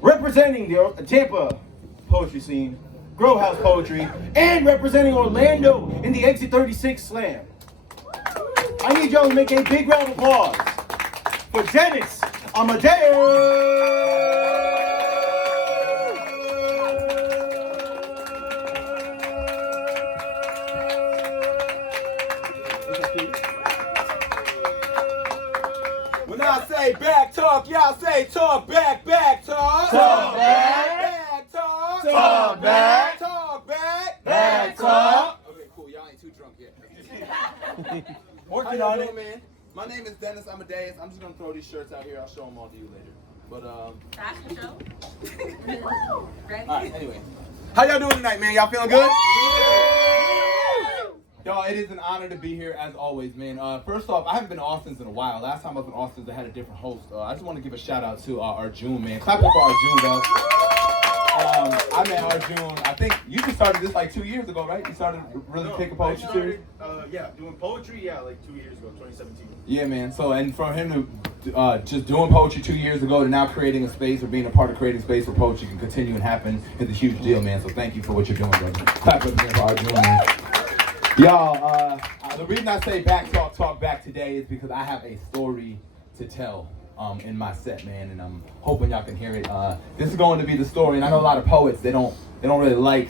representing the Tampa poetry scene, Grow House Poetry, and representing Orlando in the Exit 36 Slam. I need y'all to make a big round of applause for Dennis Amadeus! When I say back talk, y'all say talk back, back talk. Talk back. Back talk. Talk back. Talk back. Back talk. Okay, cool. Y'all ain't too drunk yet. How Working y'all on doing, it. man? My name is Dennis Amadeus. I'm just gonna throw these shirts out here. I'll show them all to you later. But Fashion show. all right. Anyway, how y'all doing tonight, man? Y'all feeling good? Y'all, it is an honor to be here as always, man. First off, I haven't been to Austin's in a while. Last time I was in Austin's, I had a different host. I just want to give a shout out to Arjun, man. Clap it for Arjun, guys. I met Arjun. I think you just started this like 2 years ago, right? You started really taking poetry serious? Yeah, doing poetry, like 2 years ago, 2017. Yeah, man. So, and for him to just doing poetry 2 years ago to now creating a space or being a part of creating space where poetry can continue and happen is a huge deal, man. So thank you for what you're doing, brother. Clap it again for Arjun, man. Y'all, the reason I say back talk back today is because I have a story to tell in my set, man, and I'm hoping y'all can hear it. This is going to be the story, and I know a lot of poets, they don't really like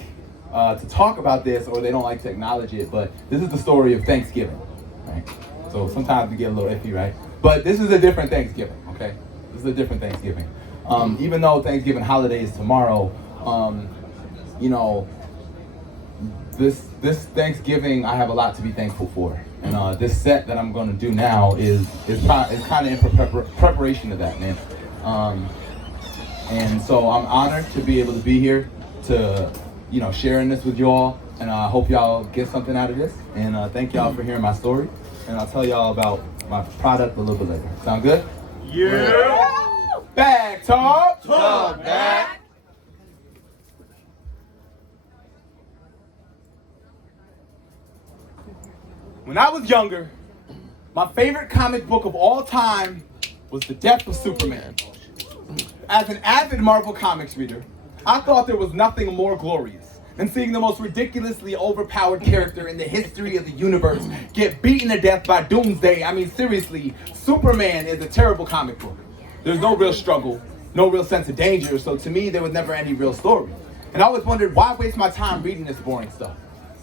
to talk about this, or they don't like to acknowledge it, but this is the story of Thanksgiving, right? So sometimes we get a little iffy, right? But this is a different Thanksgiving, okay? This is a different Thanksgiving. Even though Thanksgiving holiday is tomorrow, you know, this Thanksgiving, I have a lot to be thankful for, and this set that I'm going to do now is kind of in preparation of that, man. And so I'm honored to be able to be here to, sharing this with y'all, and I hope y'all get something out of this. And thank y'all for hearing my story, and I'll tell y'all about my product a little bit later. Sound good? Yeah. Back talk. Talk back. When I was younger, my favorite comic book of all time was The Death of Superman. As an avid Marvel Comics reader, I thought there was nothing more glorious than seeing the most ridiculously overpowered character in the history of the universe get beaten to death by Doomsday. I mean, seriously, Superman is a terrible comic book. There's no real struggle, no real sense of danger, so to me, there was never any real story. And I always wondered, why waste my time reading this boring stuff?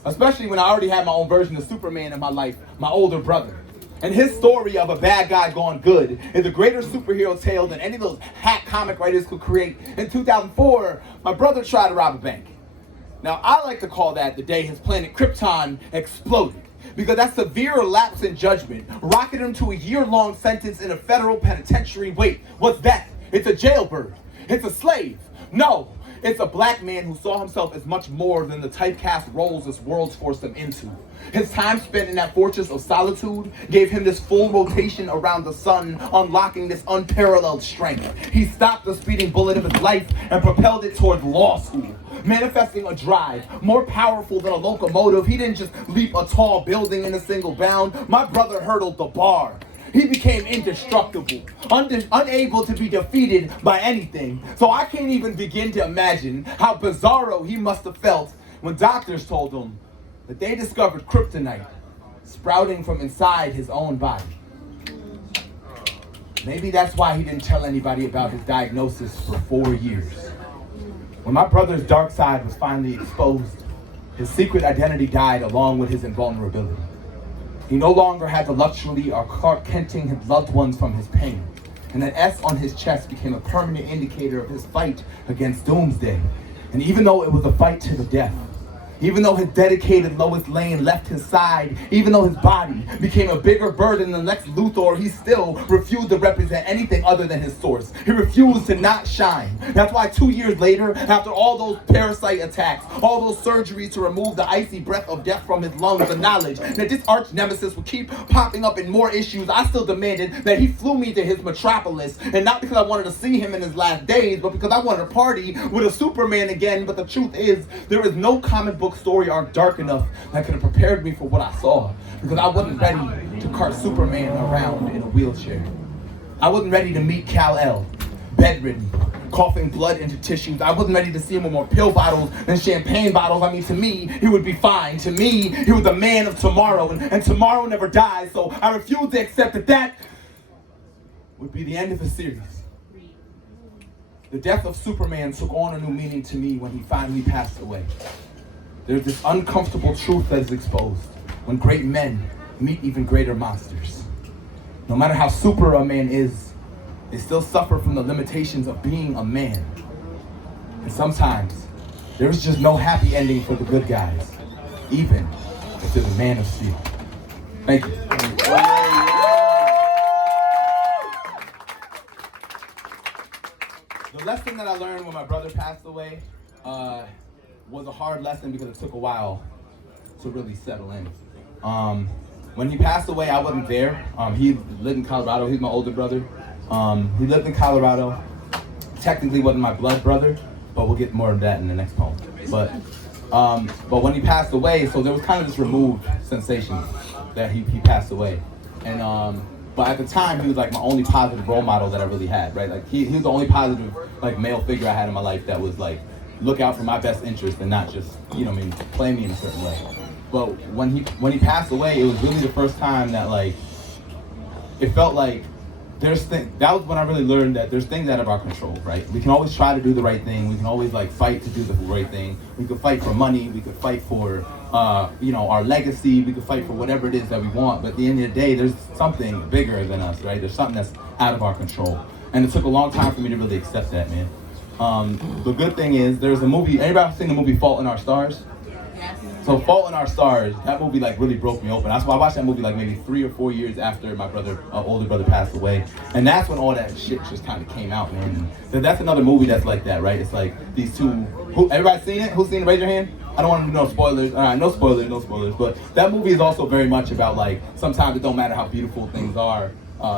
Especially when I already had my own version of Superman in my life, my older brother. And his story of a bad guy gone good is a greater superhero tale than any of those hack comic writers could create. In 2004, my brother tried to rob a bank. Now, I like to call that the day his planet Krypton exploded, because that severe lapse in judgment rocketed him to a year-long sentence in a federal penitentiary. Wait, what's that? It's a jailbird. It's a slave. No. It's a black man who saw himself as much more than the typecast roles this world's forced him into. His time spent in that fortress of solitude gave him this full rotation around the sun, unlocking this unparalleled strength. He stopped the speeding bullet of his life and propelled it toward law school, manifesting a drive more powerful than a locomotive. He didn't just leap a tall building in a single bound. My brother hurdled the bar. He became indestructible, unable to be defeated by anything. So I can't even begin to imagine how bizarro he must have felt when doctors told him that they discovered kryptonite sprouting from inside his own body. Maybe that's why he didn't tell anybody about his diagnosis for 4 years. When my brother's dark side was finally exposed, his secret identity died along with his invulnerability. He no longer had the luxury of Clark Kenting his loved ones from his pain, and an S on his chest became a permanent indicator of his fight against Doomsday. And even though it was a fight to the death, even though his dedicated Lois Lane left his side, even though his body became a bigger burden than Lex Luthor, he still refused to represent anything other than his source. He refused to not shine. That's why 2 years later, after all those parasite attacks, all those surgeries to remove the icy breath of death from his lungs, the knowledge that this arch nemesis would keep popping up in more issues, I still demanded that he flew me to his metropolis. And not because I wanted to see him in his last days, but because I wanted to party with a Superman again. But the truth is, there is no comic book story arc dark enough that could have prepared me for what I saw, because I wasn't ready to cart Superman around in a wheelchair. I wasn't ready to meet Kal-El, bedridden, coughing blood into tissues. I wasn't ready to see him with more pill bottles than champagne bottles. I mean, to me, he would be fine. To me, he was the man of tomorrow, and tomorrow never dies. So I refuse to accept that would be the end of the series. The death of Superman took on a new meaning to me when he finally passed away. There's this uncomfortable truth that is exposed when great men meet even greater monsters. No matter how super a man is, they still suffer from the limitations of being a man. And sometimes, there is just no happy ending for the good guys, even if they're the Man of Steel. Thank you. The lesson that I learned when my brother passed away was a hard lesson because it took a while to really settle in. When he passed away, I wasn't there. He lived in Colorado. He's my older brother. He lived in Colorado. Technically wasn't my blood brother, but we'll get more of that in the next poem. But when he passed away, so there was kind of this removed sensation that he passed away. And but at the time, he was like my only positive role model that I really had, right? Like he was the only positive like male figure I had in my life that was like look out for my best interest and not just, you know what I mean, play me in a certain way. But when he passed away, it was really the first time that like it felt like that was when I really learned that there's things out of our control, right? We can always try to do the right thing. We can always like fight to do the right thing. We could fight for money. We could fight for our legacy. We could fight for whatever it is that we want. But at the end of the day, there's something bigger than us, right? There's something that's out of our control. And it took a long time for me to really accept that, man. The good thing is there's a movie. Anybody seen the movie Fault in Our Stars? Yes. So Fault in Our Stars, that movie like really broke me open. That's why I watched that movie like maybe 3 or 4 years after my older brother passed away. And that's when all that shit just kind of came out, man. So that's another movie that's like that, right? It's like these two, everybody seen it? Who's seen it? Raise your hand. I don't want to do no spoilers. All right, no spoilers. But that movie is also very much about like, sometimes it don't matter how beautiful things are,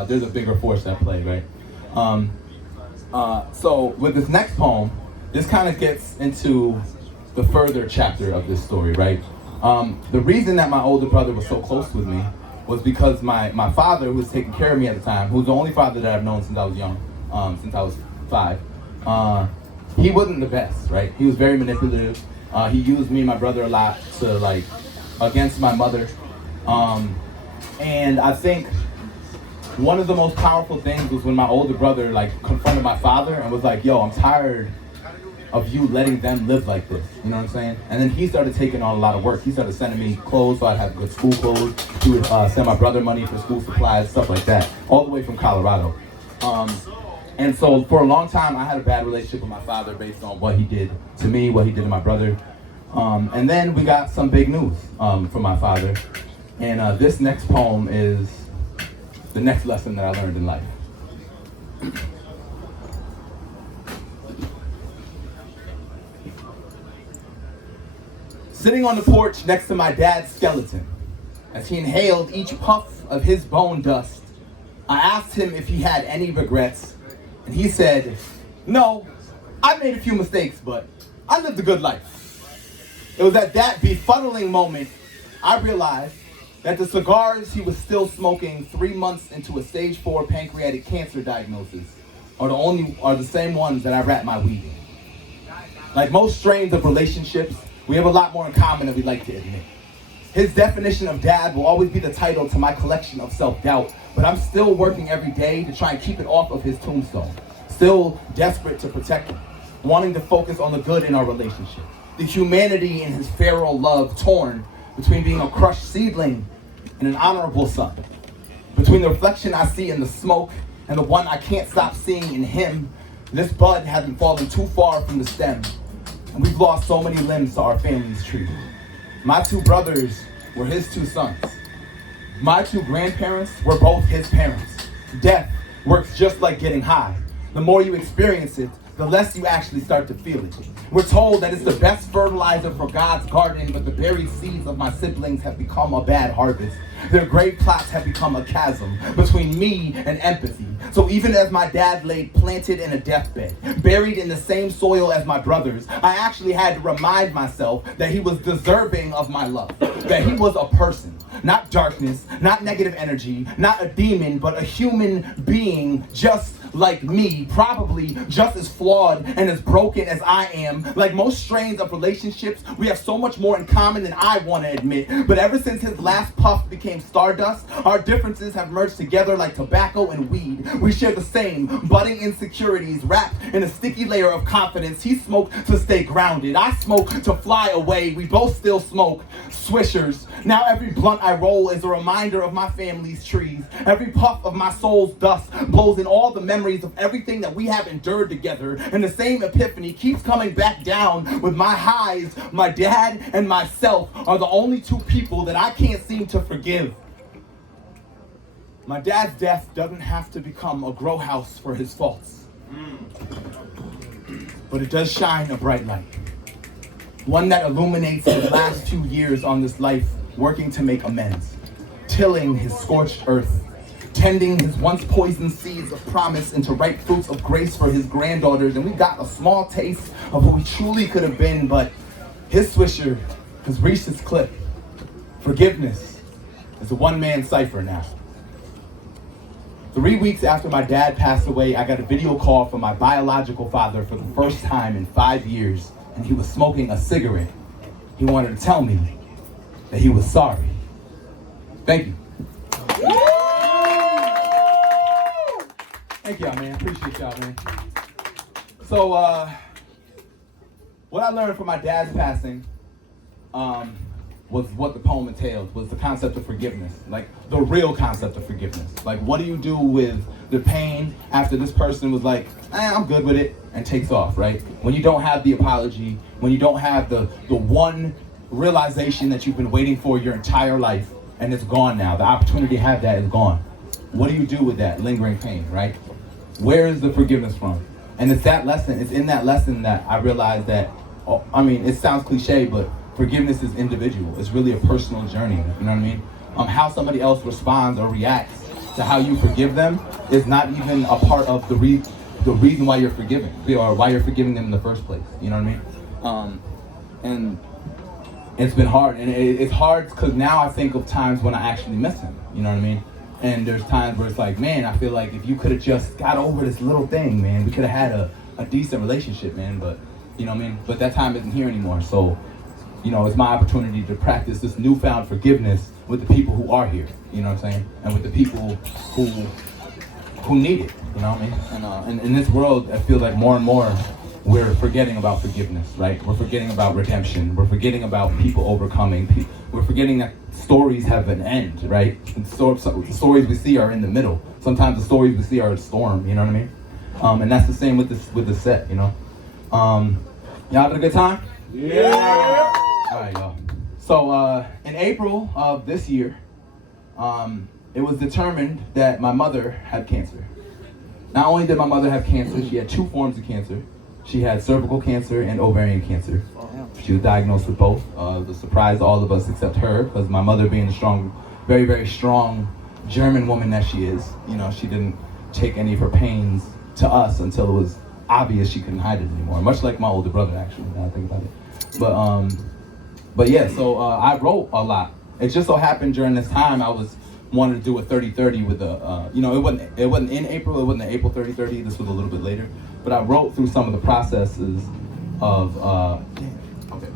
there's a bigger force at play, right? So with this next poem, this kind of gets into the further chapter of this story, right? The reason that my older brother was so close with me was because my father, who was taking care of me at the time, who's the only father that I've known since I was young, since I was 5, he wasn't the best, right? He was very manipulative. He used me and my brother a lot to like, against my mother. And I think one of the most powerful things was when my older brother like confronted my father and was like, yo, I'm tired of you letting them live like this, you know what I'm saying? And then he started taking on a lot of work. He started sending me clothes so I'd have good school clothes. He would send my brother money for school supplies, stuff like that, all the way from Colorado. And so for a long time, I had a bad relationship with my father based on what he did to me, what he did to my brother. And then we got some big news from my father. And this next poem is the next lesson that I learned in life. Sitting on the porch next to my dad's skeleton, as he inhaled each puff of his bone dust, I asked him if he had any regrets, and he said, no, I made a few mistakes, but I lived a good life. It was at that befuddling moment I realized that the cigars he was still smoking 3 months into a stage 4 pancreatic cancer diagnosis are the same ones that I wrap my weed in. Like most strains of relationships, we have a lot more in common than we like to admit. His definition of dad will always be the title to my collection of self-doubt, but I'm still working every day to try and keep it off of his tombstone. Still desperate to protect him, wanting to focus on the good in our relationship. The humanity in his feral love torn between being a crushed seedling and an honorable son. Between the reflection I see in the smoke and the one I can't stop seeing in him, this bud hasn't fallen too far from the stem. And we've lost so many limbs to our family's tree. My 2 brothers were his 2 sons. My 2 grandparents were both his parents. Death works just like getting high. The more you experience it, the less you actually start to feel it. We're told that it's the best fertilizer for God's garden, but the buried seeds of my siblings have become a bad harvest. Their grave plots have become a chasm between me and empathy. So even as my dad lay planted in a deathbed, buried in the same soil as my brothers, I actually had to remind myself that he was deserving of my love, that he was a person, not darkness, not negative energy, not a demon, but a human being just like me, probably just as flawed and as broken as I am. Like most strains of relationships, we have so much more in common than I want to admit. But ever since his last puff became stardust, our differences have merged together like tobacco and weed. We share the same budding insecurities wrapped in a sticky layer of confidence. He smoked to stay grounded. I smoke to fly away. We both still smoke swishers. Now every blunt I roll is a reminder of my family's trees. Every puff of my soul's dust blows in all the memories of everything that we have endured together. And the same epiphany keeps coming back down with my highs. My dad and myself are the only two people that I can't seem to forgive. My dad's death doesn't have to become a grow house for his faults. But it does shine a bright light. One that illuminates his last 2 years on this life, working to make amends, tilling his scorched earth, tending his once poisoned seeds of promise into ripe fruits of grace for his granddaughters. And we got a small taste of who we truly could have been, but his swisher has reached its clip. Forgiveness is a one-man cipher now. 3 weeks after my dad passed away, I got a video call from my biological father for the first time in 5 years, and he was smoking a cigarette. He wanted to tell me that he was sorry. Thank you. Thank y'all, man. Appreciate y'all, man. So, what I learned from my dad's passing was what the poem entailed, was the concept of forgiveness. Like, the real concept of forgiveness. Like, what do you do with the pain after this person was like, I'm good with it, and takes off, right? When you don't have the apology, when you don't have the one realization that you've been waiting for your entire life, and it's gone now. The opportunity to have that is gone. What do you do with that lingering pain, right? Where is the forgiveness from? And it's that lesson, it's in that lesson that I realized that, I mean, it sounds cliche, but forgiveness is individual. It's really a personal journey, you know what I mean? How somebody else responds or reacts to how you forgive them is not even a part of the reason why you're forgiving, or why you're forgiving them in the first place, you know what I mean? And it's been hard, and it's hard because now I think of times when I actually miss him, you know what I mean? And there's times where it's like, man, I feel like if you could have just got over this little thing, man, we could have had a decent relationship, man, but, you know what I mean? But that time isn't here anymore, so, you know, it's my opportunity to practice this newfound forgiveness with the people who are here, you know what I'm saying? And with the people who need it, you know what I mean? And in this world, I feel like more and more, we're forgetting about forgiveness, right? We're forgetting about redemption. We're forgetting about people overcoming. We're forgetting that stories have an end, right? And the stories we see are in the middle. Sometimes the stories we see are a storm, you know what I mean? And that's the same with this set, you know? Y'all having a good time? Yeah! All right, y'all. So in April of this year, it was determined that my mother had cancer. Not only did my mother have cancer, she had 2 forms of cancer. She had cervical cancer and ovarian cancer. She was diagnosed with both. It was a surprise to all of us except her, because my mother, being a strong, very, very strong German woman that she is, you know, she didn't take any of her pains to us until it was obvious she couldn't hide it anymore. Much like my older brother, actually, now I think about it. But yeah, so I wrote a lot. It just so happened during this time I wanted to do a 30-30 with you know, it wasn't in April, it wasn't an April 30-30, this was a little bit later. But I wrote through some of the processes of, okay.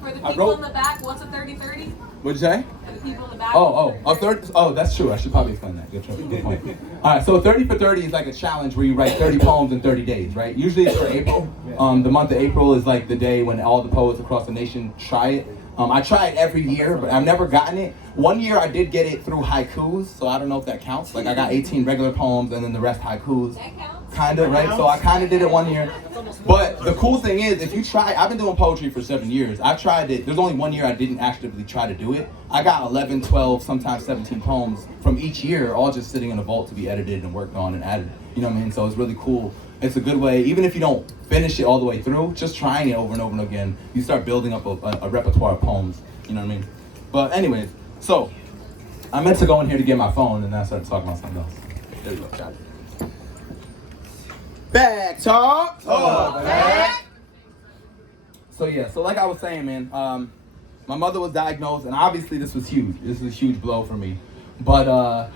For the people in the back, what's a 30-30? What'd you say? For the people in the back. Oh, that's true. I should probably explain that. Good point. All right, so 30 for 30 is like a challenge where you write 30 poems in 30 days, right? Usually it's for April. The month of April is like the day when all the poets across the nation try it. I try it every year, but I've never gotten it. One year I did get it through haikus, so I don't know if that counts. Like I got 18 regular poems and then the rest haikus. That counts. Kinda, right? So I kinda did it one year. But the cool thing is, if you try, I've been doing poetry for 7 years. I've tried it. There's only 1 year I didn't actively try to do it. I got 11, 12, sometimes 17 poems from each year, all just sitting in a vault to be edited and worked on and added. You know what I mean? So it's really cool. It's a good way, even if you don't finish it all the way through, just trying it over and over and again, you start building up a repertoire of poems. You know what I mean? But anyways, so I meant to go in here to get my phone, and then I started talking about something else. There you go, got it. Back talk. Back. So yeah, so like I was saying, man, my mother was diagnosed, and obviously this was huge. This was a huge blow for me. But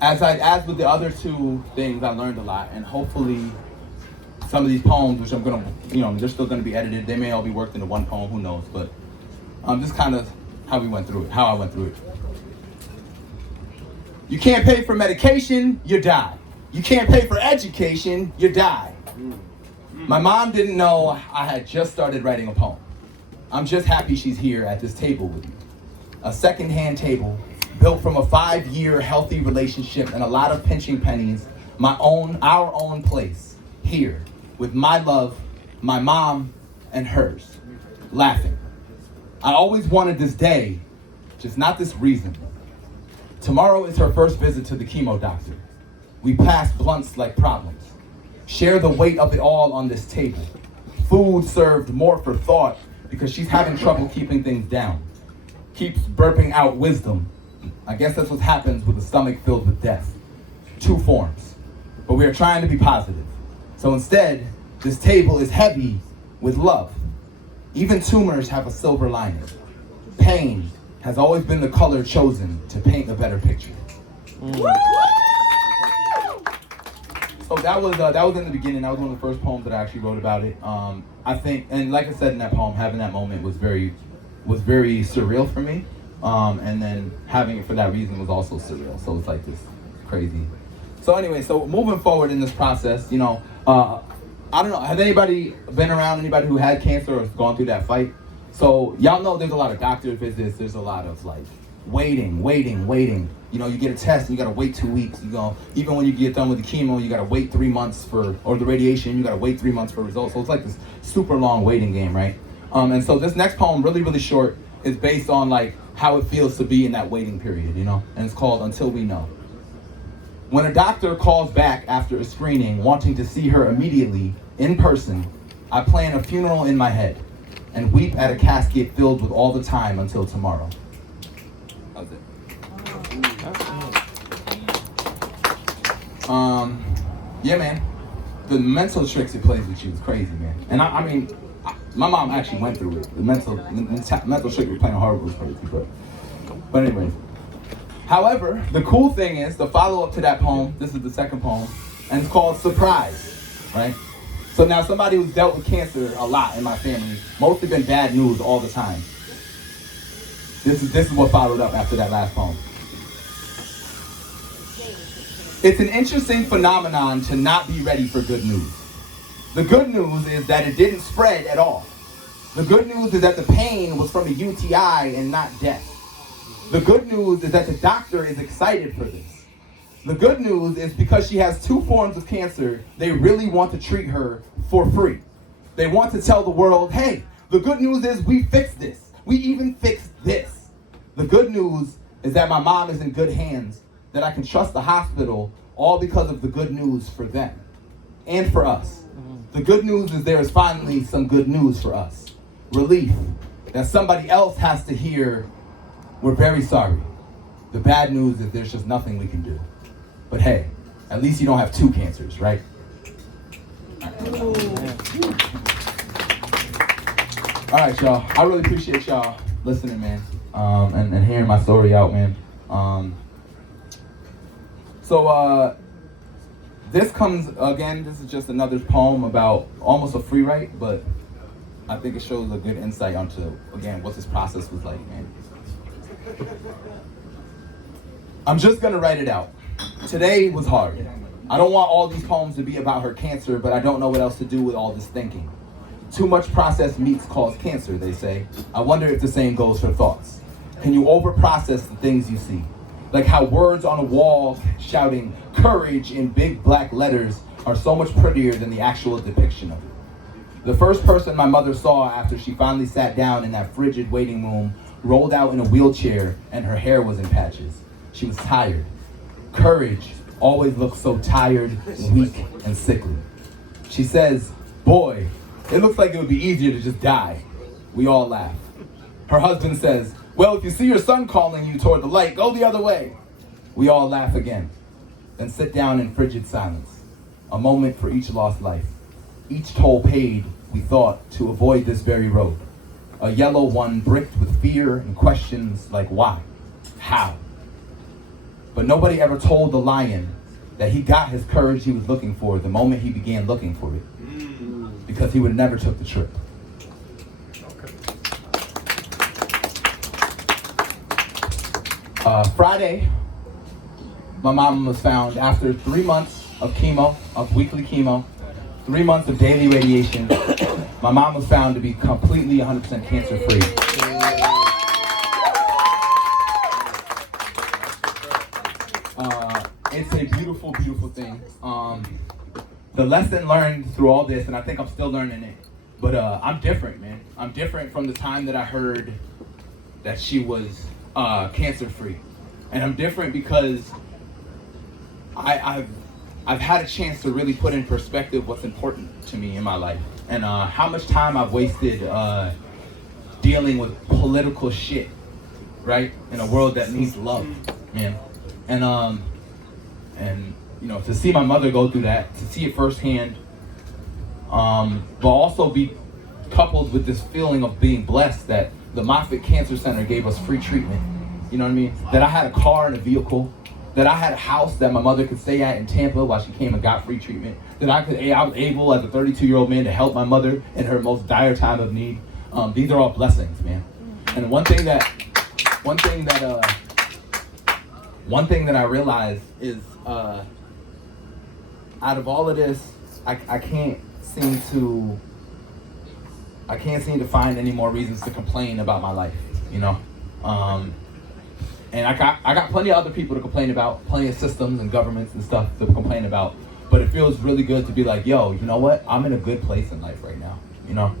as with the other two things, I learned a lot, and hopefully some of these poems, which I'm gonna, they're still gonna be edited. They may all be worked into one poem, who knows? But just kind of how I went through it. You can't pay for medication, you die. You can't pay for education, you die. My mom didn't know I had just started writing a poem. I'm just happy she's here at this table with me. A secondhand table built from a 5-year healthy relationship and a lot of pinching pennies, our own place, here, with my love, my mom, and hers, laughing. I always wanted this day, just not this reason. Tomorrow is her first visit to the chemo doctor. We pass blunts like problems. Share the weight of it all on this table. Food served more for thought because she's having trouble keeping things down. Keeps burping out wisdom. I guess that's what happens with a stomach filled with death. 2 forms. But we are trying to be positive. So instead, this table is heavy with love. Even tumors have a silver lining. Pain has always been the color chosen to paint a better picture. So that was in the beginning. That was one of the first poems that I actually wrote about it. I think, and like I said in that poem, having that moment was very surreal for me. And then having it for that reason was also surreal. So it's like this crazy. So anyway, so moving forward in this process, I don't know, has anybody been around anybody who had cancer or has gone through that fight? So y'all know there's a lot of doctor visits, there's a lot of like waiting. You get a test and you gotta wait 2 weeks. Even when you get done with the chemo, you gotta wait 3 months or the radiation, you gotta wait 3 months for results. So it's like this super long waiting game, right? And so this next poem, really, really short, is based on like how it feels to be in that waiting period, and it's called Until We Know. When a doctor calls back after a screening, wanting to see her immediately, in person, I plan a funeral in my head and weep at a casket filled with all the time until tomorrow. That's it. Yeah, man. The mental tricks it plays with you is crazy, man. And I mean, my mom actually went through it. The mental trick of playing horrible was crazy, but anyways. However, the cool thing is, the follow-up to that poem, this is the second poem, and it's called Surprise, right? So now somebody who's dealt with cancer a lot in my family, mostly been bad news all the time. This is what followed up after that last poem. It's an interesting phenomenon to not be ready for good news. The good news is that it didn't spread at all. The good news is that the pain was from a UTI and not death. The good news is that the doctor is excited for this. The good news is because she has 2 forms of cancer, they really want to treat her for free. They want to tell the world, hey, the good news is we fixed this. We even fixed this. The good news is that my mom is in good hands, that I can trust the hospital, all because of the good news for them and for us. The good news is there is finally some good news for us. Relief that somebody else has to hear, we're very sorry. The bad news is there's just nothing we can do. But hey, at least you don't have 2 cancers, right? All right, y'all. I really appreciate y'all listening, man, and hearing my story out, man. So this comes, again, this is just another poem about almost a free write, but I think it shows a good insight onto, again, what this process was like, man. I'm just gonna write it out. Today was hard. I don't want all these poems to be about her cancer, but I don't know what else to do with all this thinking. Too much processed meats cause cancer, they say. I wonder if the same goes for thoughts. Can you over-process the things you see? Like how words on a wall shouting courage in big black letters are so much prettier than the actual depiction of it. The first person my mother saw after she finally sat down in that frigid waiting room rolled out in a wheelchair and her hair was in patches. She was tired. Courage always looks so tired, weak, and sickly. She says, boy, it looks like it would be easier to just die. We all laugh. Her husband says, well, if you see your son calling you toward the light, go the other way. We all laugh again, then sit down in frigid silence. A moment for each lost life. Each toll paid, we thought, to avoid this very road. A yellow one bricked with fear and questions like why, how. But nobody ever told the lion that he got his courage he was looking for the moment he began looking for it. Because he would have never took the trip. Friday, my mom was found after 3 months of chemo, of weekly chemo, 3 months of daily radiation. My mom was found to be completely 100% cancer free. It's a beautiful, beautiful thing. The lesson learned through all this, and I think I'm still learning it, but I'm different, man. I'm different from the time that I heard that she was cancer free. And I'm different because I've had a chance to really put in perspective what's important to me in my life, and how much time I've wasted dealing with political shit, right? In a world that needs love, man. And you know, to see my mother go through that, to see it firsthand, but also be coupled with this feeling of being blessed that the Moffitt Cancer Center gave us free treatment. You know what I mean? That I had a car and a vehicle, that I had a house that my mother could stay at in Tampa while she came and got free treatment, that I was able as a 32-year-old man to help my mother in her most dire time of need. These are all blessings, man. And one thing that I realized is, out of all of this, I can't seem to find any more reasons to complain about my life, you know. And I got plenty of other people to complain about, plenty of systems and governments and stuff to complain about. But it feels really good to be like, yo, you know what? I'm in a good place in life right now, you know.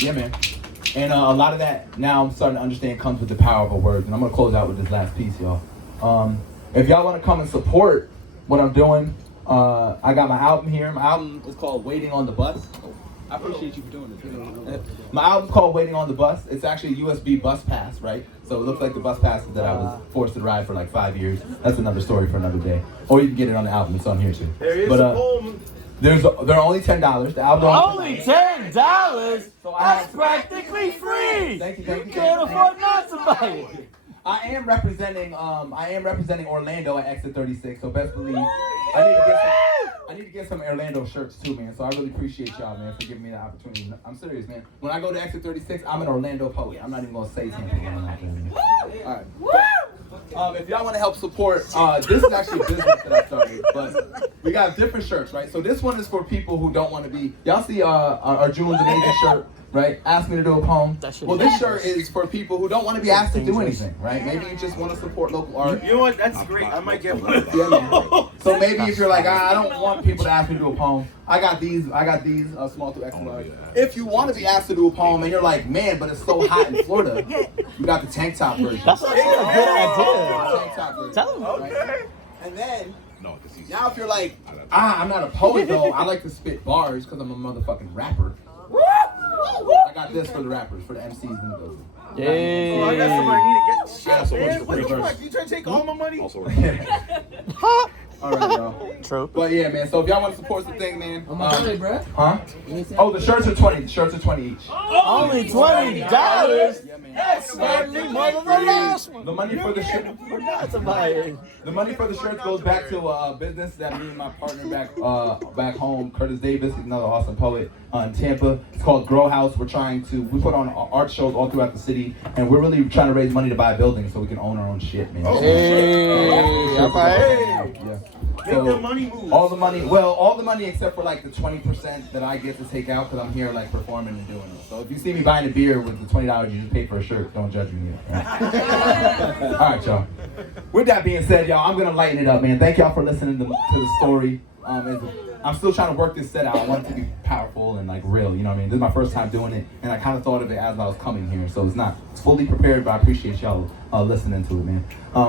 Yeah, man. And a lot of that now I'm starting to understand comes with the power of a word. And I'm gonna close out with this last piece, y'all. If y'all want to come and support what I'm doing, I got my album here. My album is called Waiting on the Bus. I appreciate you for doing this. My album's called Waiting on the Bus. It's actually a USB bus pass, right? So it looks like the bus passes that I was forced to ride for like 5 years. That's another story for another day. Or you can get it on the album. It's on here too. There is a poem. They're only $10. The album Only $10? So That's practically free. Thank you. You can't afford not to buy it. I am representing Orlando at Exit 36. So best believe I need to get some Orlando shirts too, man. So I really appreciate y'all, man, for giving me the opportunity. I'm serious, man. When I go to Exit 36, I'm an Orlando poet. I'm not even gonna say something. All right. If y'all want to help support, this is actually a business that I started, but we got different shirts, right? So this one is for people who don't want to be. Y'all see our June's Amazing shirt, right? Ask me to do a poem. Well, this shirt is for people who don't want to be asked to do anything, right? Maybe you just want to support local art. You know what? That's great. I might get one. Yeah, man. So maybe if you're like, I don't want people to ask me to do a poem, I got these small to extra large. If you want to be asked to do a poem and you're like, man, but it's so hot in Florida, you got the tank top version. That's actually a good idea. Tank top version. Tell them. Right? And then, now if you're like, I'm not a poet though, I like to spit bars because I'm a motherfucking rapper. I got this for the rappers, for the MCs in the building. Yeah. Oh, I got somebody I need to get shit, man. much What the for fuck? You trying to take all my money? Also, All right, y'all. True. But yeah, man. So if y'all want to support the thing, man. bro. Huh? Oh, the shirts are 20. The shirts are 20 each. Only $20? Yeah, man. That's slightly more than the last one. The money for the shirt. We're not to buy it. The money for the shirts goes back to a business that me and my partner back home, Curtis Davis, he's another awesome poet in Tampa. It's called Grow House. We put on art shows all throughout the city, and we're really trying to raise money to buy a building so we can own our own shit, man. Yeah. Make the money move. All the money except for like the 20% that I get to take out because I'm here like performing and doing it. So if you see me buying a beer with the $20 you just pay for a shirt, don't judge me. All right, y'all. With that being said, y'all, I'm gonna lighten it up, man. Thank y'all for listening to the story. I'm still trying to work this set out. I want it to be powerful and like real, you know what I mean? This is my first time doing it, and I kind of thought of it as I was coming here, so it's fully prepared, but I appreciate y'all listening to it, man.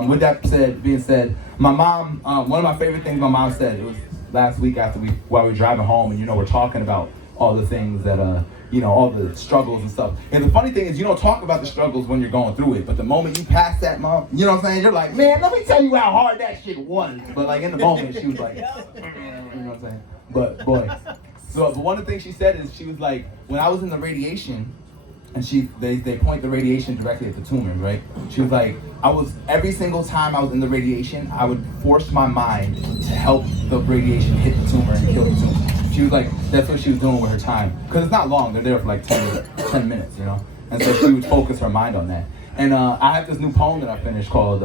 With that being said, my mom, one of my favorite things my mom said, it was last week while we were driving home, and we're talking about all the things that all the struggles and stuff. And the funny thing is, you don't talk about the struggles when you're going through it, but the moment you pass that, mom, you know what I'm saying? You're like, man, let me tell you how hard that shit was. But like in the moment, she was like, you know what I'm saying? But boy, but one of the things she said is she was like, when I was in the radiation, and they point the radiation directly at the tumor, right? She was like, every single time I was in the radiation, I would force my mind to help the radiation hit the tumor and kill the tumor. She was like, that's what she was doing with her time. Because it's not long, they're there for like 10 minutes, you know? And so she would focus her mind on that. And I have this new poem that I finished called,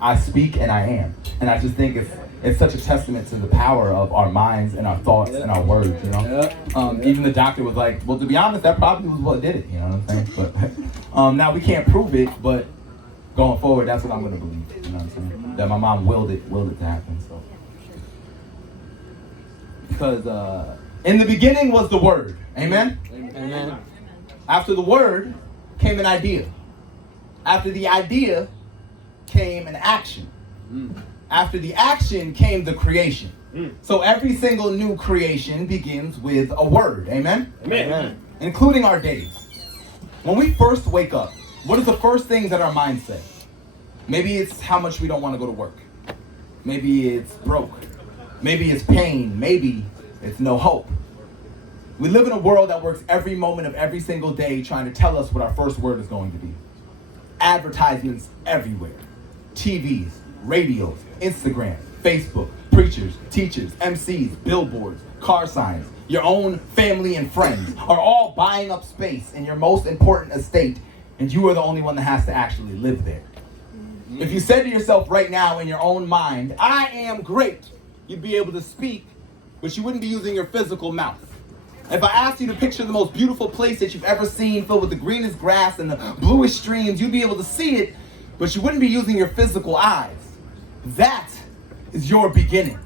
I Speak and I Am. And I just think it's such a testament to the power of our minds and our thoughts and our words, you know? Even the doctor was like, well, to be honest, that probably was what did it, you know what I'm saying? But now we can't prove it, but going forward, that's what I'm gonna believe, you know what I'm saying? That my mom willed it to happen, so. Because in the beginning was the Word, amen? Amen. After the Word came an idea. After the idea came an action. After the action came the creation. So every single new creation begins with a word. Amen? Amen. Including our days. When we first wake up, what is the first things that our mind say? Maybe it's how much we don't want to go to work. Maybe it's broke. Maybe it's pain. Maybe it's no hope. We live in a world that works every moment of every single day trying to tell us what our first word is going to be. Advertisements everywhere. TVs, radios, Instagram, Facebook, preachers, teachers, MCs, billboards, car signs, your own family and friends are all buying up space in your most important estate, and you are the only one that has to actually live there. If you said to yourself right now in your own mind, I am great, you'd be able to speak, but you wouldn't be using your physical mouth. If I asked you to picture the most beautiful place that you've ever seen, filled with the greenest grass and the bluest streams, you'd be able to see it, but you wouldn't be using your physical eyes. That is your beginning.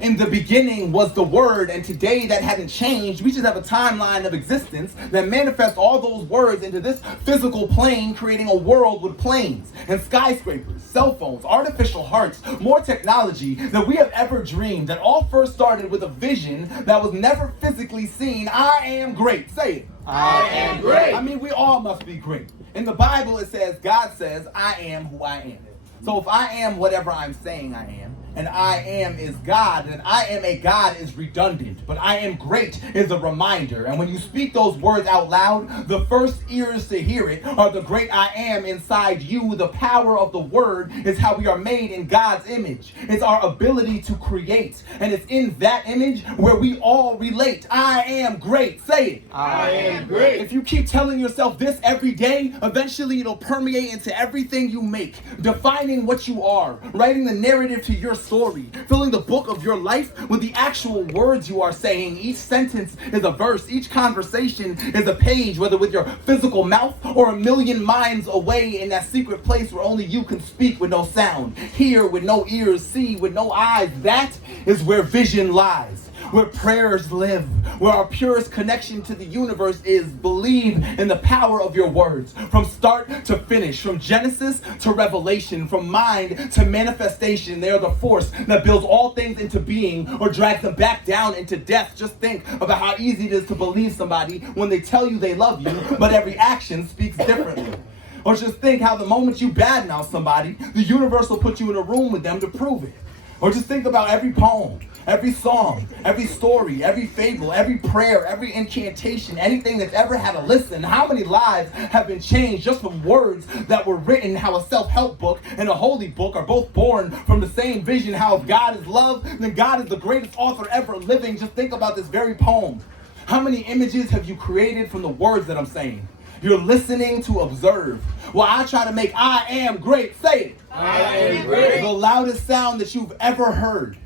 In the beginning was the Word, and today that hadn't changed. We just have a timeline of existence that manifests all those words into this physical plane, creating a world with planes and skyscrapers, cell phones, artificial hearts, more technology than we have ever dreamed. That all first started with a vision that was never physically seen. I am great. Say it. I am great. I mean, we all must be great. In the Bible, it says, God says, I am who I am. So if I am whatever I'm saying I am, and I am is God, and I am a God is redundant, but I am great is a reminder. And when you speak those words out loud, the first ears to hear it are the great I am inside you. The power of the word is how we are made in God's image. It's our ability to create, and it's in that image where we all relate. I am great. Say it. I am great. If you keep telling yourself this every day, eventually it'll permeate into everything you make, defining what you are, writing the narrative to your story, filling the book of your life with the actual words you are saying. Each sentence is a verse. Each conversation is a page, whether with your physical mouth or a million minds away in that secret place where only you can speak with no sound, hear with no ears, see with no eyes. That is where vision lies, where prayers live, where our purest connection to the universe is. Believe in the power of your words, from start to finish, from Genesis to Revelation, from mind to manifestation. They are the force that builds all things into being or drags them back down into death. Just think about how easy it is to believe somebody when they tell you they love you, but every action speaks differently. Or just think how the moment you badmouth somebody, the universe will put you in a room with them to prove it. Or just think about every poem, every song, every story, every fable, every prayer, every incantation, anything that's ever had a listen. How many lives have been changed just from words that were written? How a self-help book and a holy book are both born from the same vision. How if God is love, then God is the greatest author ever living. Just think about this very poem. How many images have you created from the words that I'm saying? You're listening to observe. While I try to make I am great. Say it. I am great. The loudest sound that you've ever heard.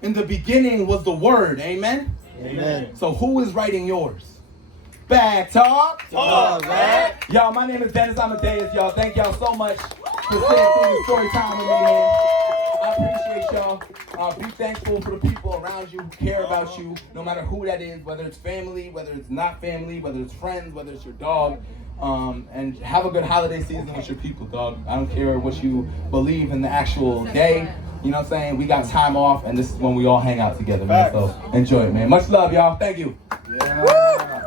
In the beginning was the word. Amen? Amen. So who is writing yours? Bad talk. Talk, man. Y'all, my name is Dennis Amadeus, y'all. Thank y'all so much for sitting through the story time with me, man. I appreciate y'all. Be thankful for the people around you who care about you, no matter who that is, whether it's family, whether it's not family, whether it's friends, whether it's your dog. And have a good holiday season with your people, dog. I don't care what you believe in the actual day. You know what I'm saying? We got time off, and this is when we all hang out together, man. So enjoy it, man. Much love, y'all. Thank you. Yeah.